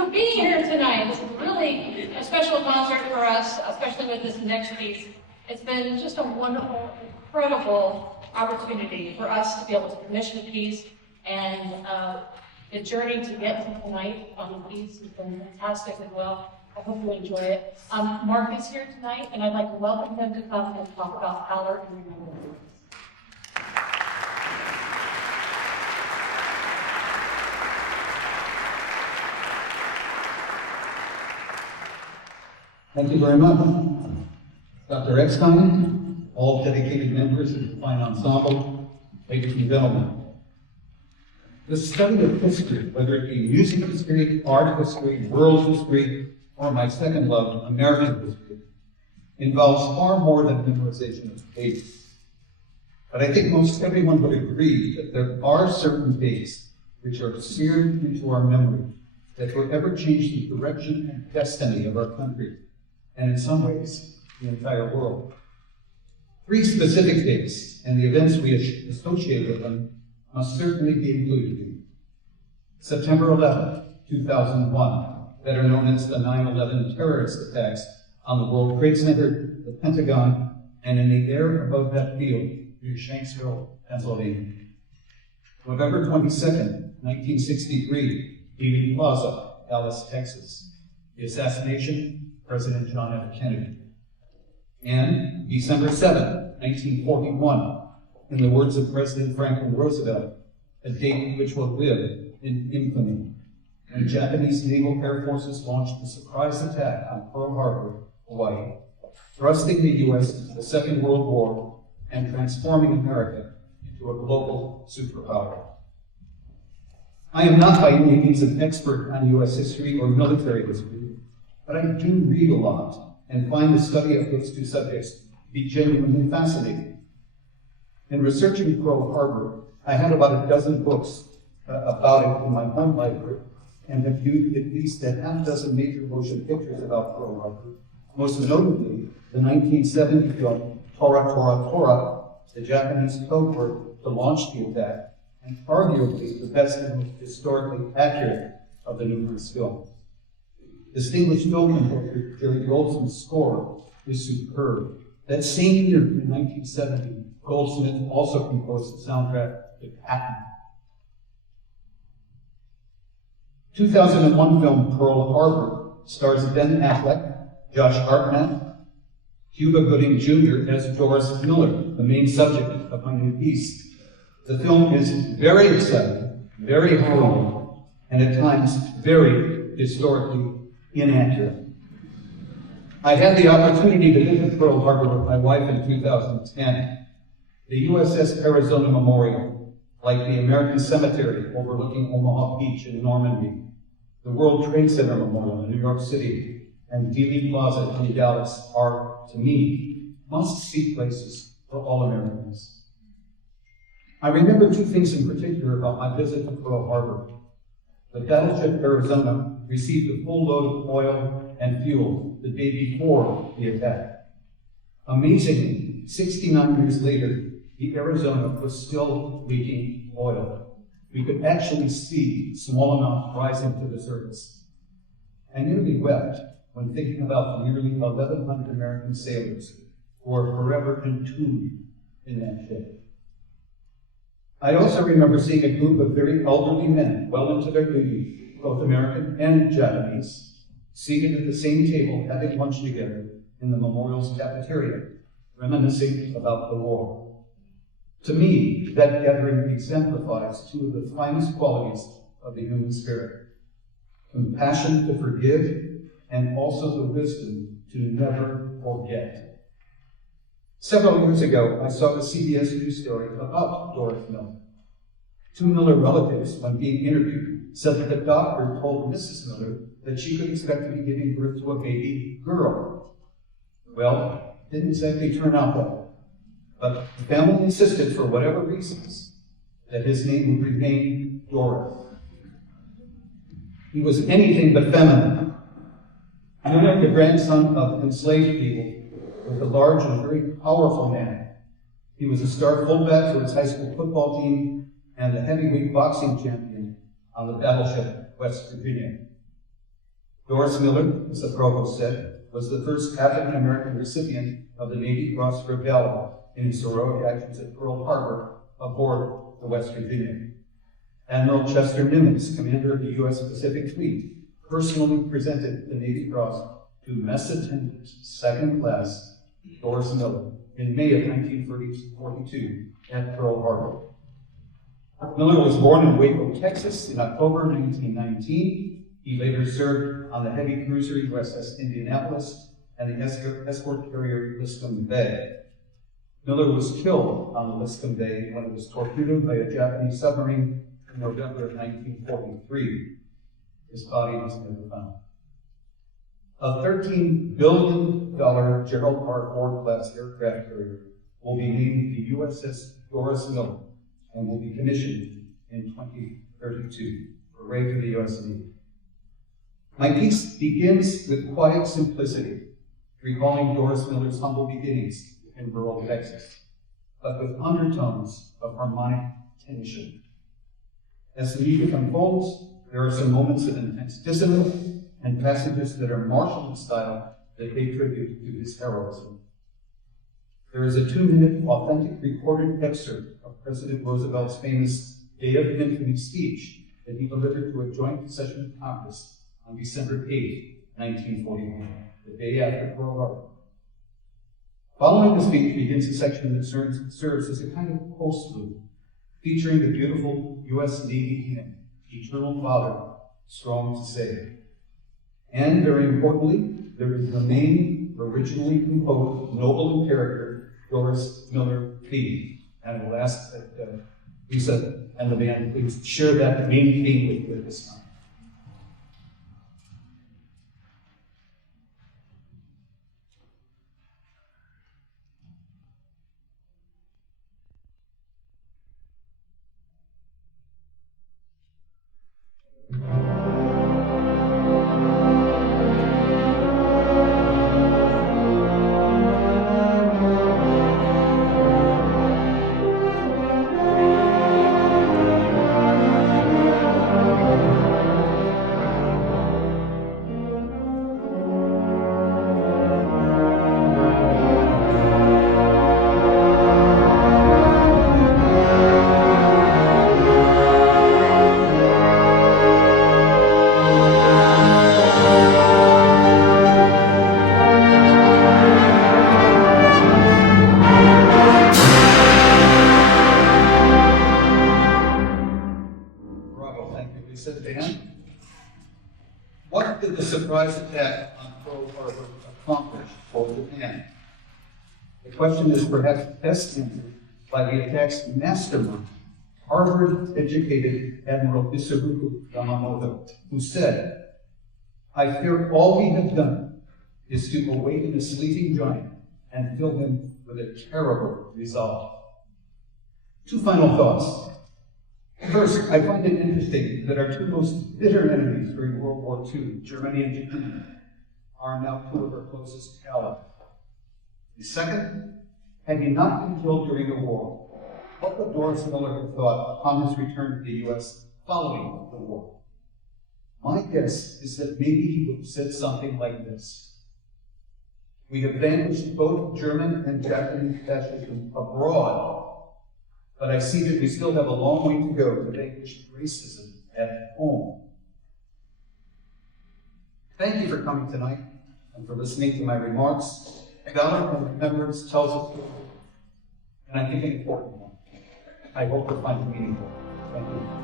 for being here tonight. This is really a special concert for us, especially with this next piece. It's been just a wonderful, incredible opportunity for us to be able to commission a piece, and the journey to get to tonight on the piece has been fantastic as well. I hope you enjoy it. Mark is here tonight, and I'd like to welcome him to come and talk about Valor and Remembrance. Thank you very much. Dr. Eckstein, all dedicated members of the fine ensemble, ladies and gentlemen. The study of history, whether it be music history, art history, world history, or my second love, American history, involves far more than memorization of dates. But I think most everyone would agree that there are certain dates which are seared into our memory that forever change the direction and destiny of our country, and in some ways, the entire world. 3 specific dates and the events we associate with them must certainly be included. September 11th, 2001, better known as the 9/11 terrorist attacks on the World Trade Center, the Pentagon, and in the air above that field near Shanksville, Pennsylvania. November 22nd, 1963, Dealey Plaza, Dallas, Texas. The assassination of President John F. Kennedy. And December 7, 1941, in the words of President Franklin Roosevelt, a date which will live in infamy, when Japanese naval air forces launched a surprise attack on Pearl Harbor, Hawaii, thrusting the U.S. into the Second World War and transforming America into a global superpower. I am not by any means an expert on U.S. history or military history, but I do read a lot and find the study of those 2 subjects to be genuinely fascinating. In researching Pearl Harbor, I had about a dozen books about it in my home library, and have viewed at least a half dozen major motion pictures about Pearl Harbor, most notably the 1970 film Tora Tora Tora, the Japanese code word to launch the attack, and arguably the best and most historically accurate of the numerous films. Distinguished film composer Jerry Goldsmith's score is superb. That same year, in 1970, Goldsmith also composed the soundtrack to Patton. 2001 film Pearl Harbor stars Ben Affleck, Josh Hartnett, Cuba Gooding Jr. as Doris Miller, the main subject of my new piece. The film is very exciting, very horrible, and at times very historically inaccurate. I had the opportunity to visit Pearl Harbor with my wife in 2010. The USS Arizona Memorial, like the American Cemetery overlooking Omaha Beach in Normandy, the World Trade Center Memorial in New York City, and Dealey Plaza in Dallas are, to me, must-see places for all Americans. I remember 2 things in particular about my visit to Pearl Harbor. The battleship Arizona received a full load of oil and fuel the day before the attack. Amazingly, 69 years later, the Arizona was still leaking oil. We could actually see small amounts rising to the surface. I nearly wept when thinking about the nearly 1,100 American sailors who are forever entombed in that ship. I also remember seeing a group of very elderly men, well into their duties, both American and Japanese, seated at the same table having lunch together in the memorial's cafeteria, reminiscing about the war. To me, that gathering exemplifies 2 of the finest qualities of the human spirit: compassion to forgive, and also the wisdom to never forget. Several years ago, I saw a CBS News story about Doris Miller. 2 Miller relatives, when being interviewed, said that the doctor told Mrs. Miller that she could expect to be giving birth to a baby girl. Well, it didn't exactly turn out that way. But the family insisted, for whatever reasons, that his name would remain Doris. He was anything but feminine. Miller, the grandson of enslaved people, was a large and very powerful man. He was a star fullback for his high school football team and the heavyweight boxing champion on the battleship West Virginia. Doris Miller, as the provost said, was the first African-American recipient of the Navy Cross for Valor in his heroic actions at Pearl Harbor aboard the West Virginia. Admiral Chester Nimitz, commander of the U.S. Pacific Fleet, personally presented the Navy Cross to Mess Attendant, second class, Doris Miller, in May of 1942 at Pearl Harbor. Miller was born in Waco, Texas in October 1919. He later served on the heavy cruiser USS Indianapolis and the escort carrier Liscum Bay. Miller was killed on the Liscum Bay when it was torpedoed by a Japanese submarine in November of 1943. His body was never found. A $13 billion Gerald R. Ford-class aircraft carrier will be named the USS Doris Miller and will be commissioned in 2032. Hooray for the U.S. Navy. My piece begins with quiet simplicity, recalling Doris Miller's humble beginnings in rural Texas, but with undertones of harmonic tension. As the music unfolds, there are some moments of intense dissonance and passages that are martial in style that pay tribute to his heroism. There is a 2-minute authentic recorded excerpt of President Roosevelt's famous Day of Infamy speech that he delivered to a joint session of Congress on December 8, 1941, the day after Pearl Harbor. Following the speech begins a section that serves as a kind of postlude, featuring the beautiful U.S. Navy hymn, Eternal Father, Strong to Save. And very importantly, there is the main, originally composed, noble in character, Doris Miller theme. And I will ask that Lisa and the band please share that main theme with you at this time. What did the surprise attack on Pearl Harbor accomplish for Japan? The question is perhaps best answered by the attack's mastermind, Harvard-educated Admiral Isaburo Yamamoto, who said, "I fear all we have done is to awaken a sleeping giant and fill him with a terrible resolve." Two final thoughts. First, I find it interesting that our two most bitter enemies during World War II, Germany and Japan, are now two of our closest allies. The second, had he not been killed during the war, what would Doris Miller have thought upon his return to the U.S. following the war? My guess is that maybe he would have said something like this: "We have vanquished both German and Japanese fascism abroad, but I see that we still have a long way to go to vanquish racism at home." Thank you for coming tonight and for listening to my remarks. Valor and Remembrance tells a story, and I think an important one. I hope you'll find it meaningful. Thank you.